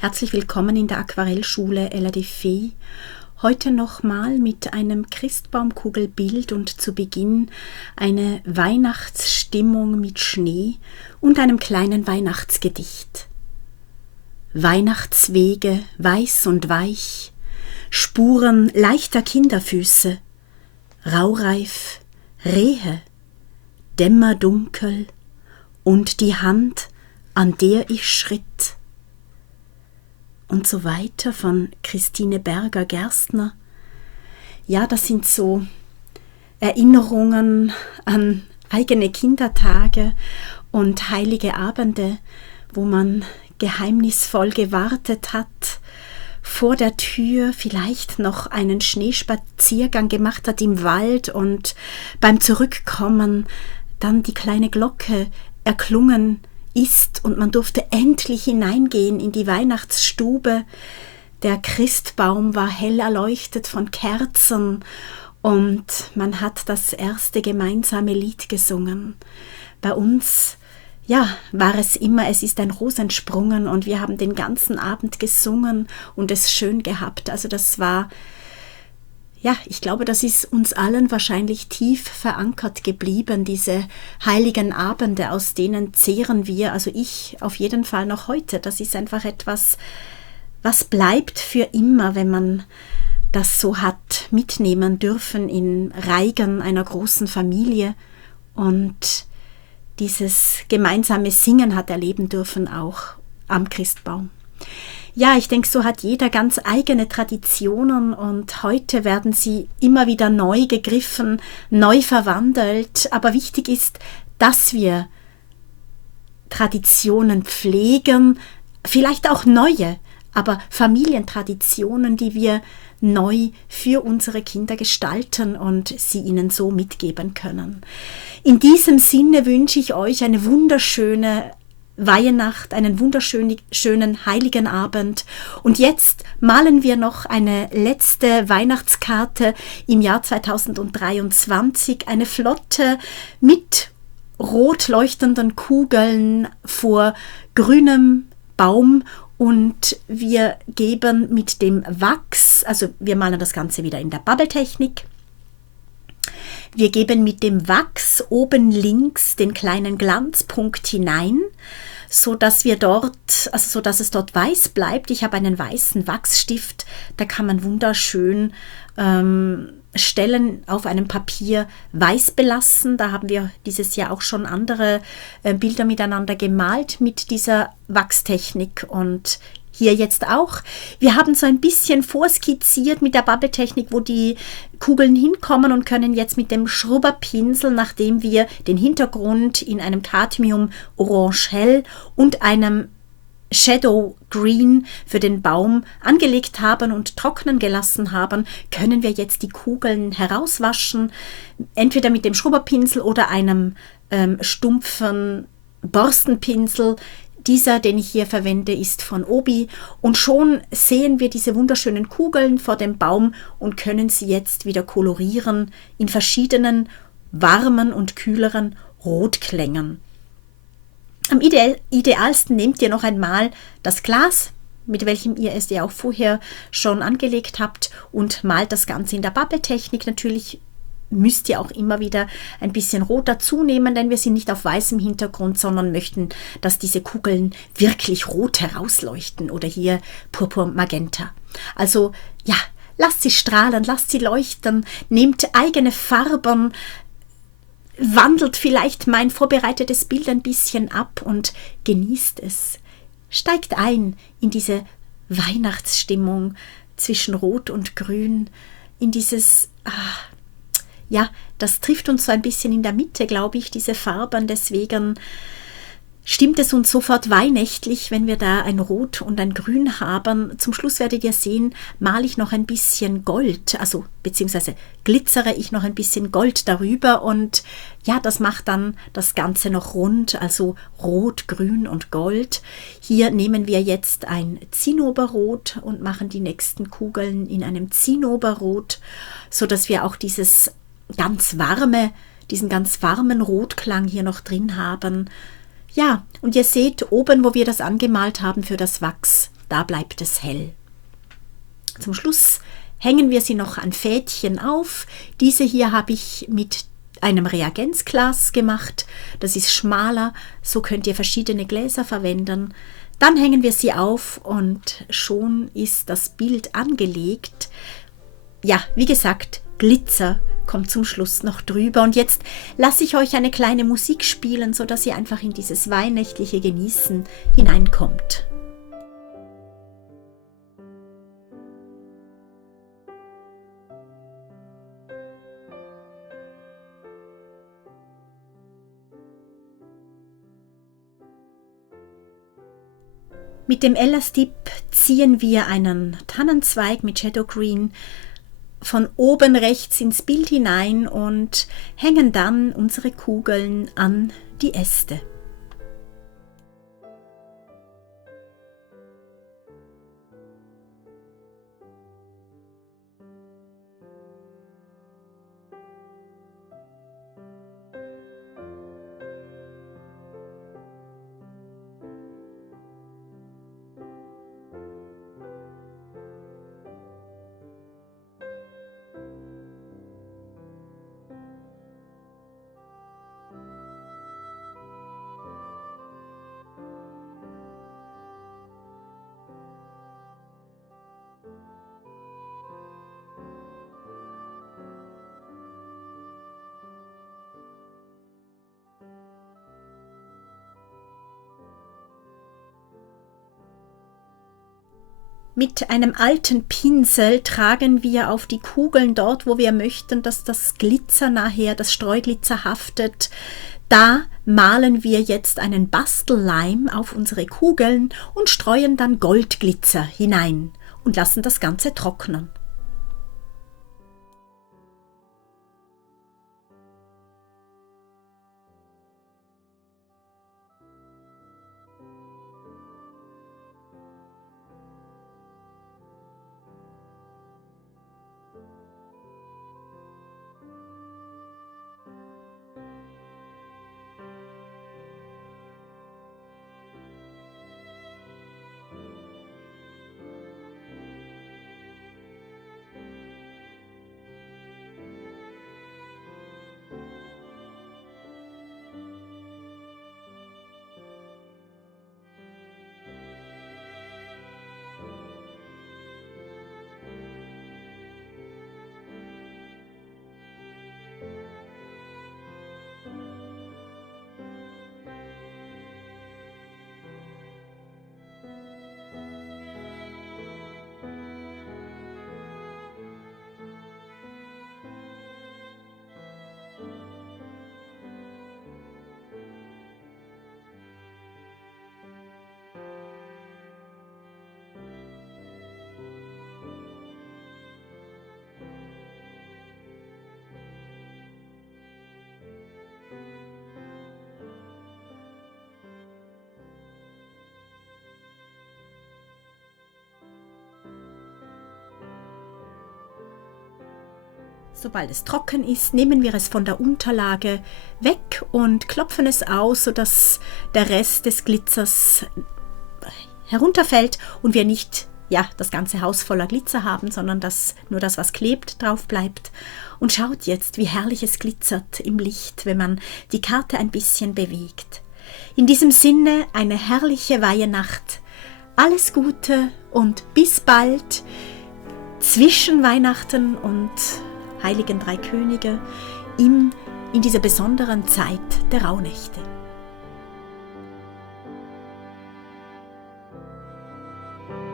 Herzlich willkommen in der Aquarellschule LADFE. Heute nochmal mit einem Christbaumkugelbild und zu Beginn eine Weihnachtsstimmung mit Schnee und einem kleinen Weihnachtsgedicht. Weihnachtswege weiß und weich, Spuren leichter Kinderfüße, Raureif, Rehe, Dämmerdunkel und die Hand, an der ich schritt. Und so weiter von Christine Berger-Gerstner. Ja, das sind so Erinnerungen an eigene Kindertage und heilige Abende, wo man geheimnisvoll gewartet hat, vor der Tür vielleicht noch einen Schneespaziergang gemacht hat im Wald und beim Zurückkommen dann die kleine Glocke erklungen ist und man durfte endlich hineingehen in die Weihnachtsstube. Der Christbaum war hell erleuchtet von Kerzen und man hat das erste gemeinsame Lied gesungen. Bei uns, war es immer, es ist ein Ros entsprungen und wir haben den ganzen Abend gesungen und es schön gehabt. Also das war, ich glaube, das ist uns allen wahrscheinlich tief verankert geblieben, diese heiligen Abende, aus denen zehren wir, also ich auf jeden Fall noch heute. Das ist einfach etwas, was bleibt für immer, wenn man das so hat mitnehmen dürfen in Reigen einer großen Familie und dieses gemeinsame Singen hat erleben dürfen auch am Christbaum. Ja, ich denke, so hat jeder ganz eigene Traditionen und heute werden sie immer wieder neu gegriffen, neu verwandelt. Aber wichtig ist, dass wir Traditionen pflegen, vielleicht auch neue, aber Familientraditionen, die wir neu für unsere Kinder gestalten und sie ihnen so mitgeben können. In diesem Sinne wünsche ich euch eine wunderschöne Weihnacht, einen wunderschönen heiligen Abend. Und jetzt malen wir noch eine letzte Weihnachtskarte im Jahr 2023. Eine flotte mit rot leuchtenden Kugeln vor grünem Baum. Und wir geben mit dem Wachs, also wir malen das Ganze wieder in der Bubble-Technik. Wir geben mit dem Wachs oben links den kleinen Glanzpunkt hinein, so dass es dort weiß bleibt. Ich habe einen weißen Wachsstift, da kann man wunderschön Stellen auf einem Papier weiß belassen. Da haben wir dieses Jahr auch schon andere Bilder miteinander gemalt mit dieser Wachstechnik und hier jetzt auch. Wir haben so ein bisschen vorskizziert mit der Bubble-Technik, wo die Kugeln hinkommen und können jetzt mit dem Schrubberpinsel, nachdem wir den Hintergrund in einem Cadmium Orange Hell und einem Shadow Green für den Baum angelegt haben und trocknen gelassen haben, können wir jetzt die Kugeln herauswaschen, entweder mit dem Schrubberpinsel oder einem stumpfen Borstenpinsel. Dieser, den ich hier verwende, ist von Obi und schon sehen wir diese wunderschönen Kugeln vor dem Baum und können sie jetzt wieder kolorieren in verschiedenen warmen und kühleren Rotklängen. Am idealsten nehmt ihr noch einmal das Glas, mit welchem ihr es ja auch vorher schon angelegt habt und malt das Ganze in der Bubble-Technik. Natürlich müsst ihr auch immer wieder ein bisschen Rot dazu nehmen, denn wir sind nicht auf weißem Hintergrund, sondern möchten, dass diese Kugeln wirklich rot herausleuchten oder hier Purpur-Magenta. Also lasst sie strahlen, lasst sie leuchten, nehmt eigene Farben, wandelt vielleicht mein vorbereitetes Bild ein bisschen ab und genießt es. Steigt ein in diese Weihnachtsstimmung zwischen Rot und Grün, in dieses, das trifft uns so ein bisschen in der Mitte, glaube ich, diese Farben. Deswegen stimmt es uns sofort weihnachtlich, wenn wir da ein Rot und ein Grün haben. Zum Schluss werdet ihr sehen, male ich noch ein bisschen Gold, beziehungsweise glitzere ich noch ein bisschen Gold darüber und das macht dann das Ganze noch rund, also Rot, Grün und Gold. Hier nehmen wir jetzt ein Zinnoberrot und machen die nächsten Kugeln in einem Zinnoberrot, sodass wir auch diesen ganz warmen Rotklang hier noch drin haben. Ja, und ihr seht oben, wo wir das angemalt haben für das Wachs, da bleibt es hell. Zum Schluss hängen wir sie noch an Fädchen auf. Diese hier habe ich mit einem Reagenzglas gemacht. Das ist schmaler, so könnt ihr verschiedene Gläser verwenden. Dann hängen wir sie auf und schon ist das Bild angelegt. Ja, wie gesagt, Glitzer kommt zum Schluss noch drüber. Und jetzt lasse ich euch eine kleine Musik spielen, sodass ihr einfach in dieses weihnachtliche Genießen hineinkommt. Mit dem Elastip ziehen wir einen Tannenzweig mit Shadow Green von oben rechts ins Bild hinein und hängen dann unsere Kugeln an die Äste. Mit einem alten Pinsel tragen wir auf die Kugeln dort, wo wir möchten, dass das Glitzer nachher, das Streuglitzer haftet. Da malen wir jetzt einen Bastelleim auf unsere Kugeln und streuen dann Goldglitzer hinein und lassen das Ganze trocknen. Sobald es trocken ist, nehmen wir es von der Unterlage weg und klopfen es aus, sodass der Rest des Glitzers herunterfällt und wir nicht das ganze Haus voller Glitzer haben, sondern dass nur das, was klebt, drauf bleibt. Und schaut jetzt, wie herrlich es glitzert im Licht, wenn man die Karte ein bisschen bewegt. In diesem Sinne eine herrliche Weihnacht. Alles Gute und bis bald zwischen Weihnachten und Heiligen Drei Könige in dieser besonderen Zeit der Rauhnächte.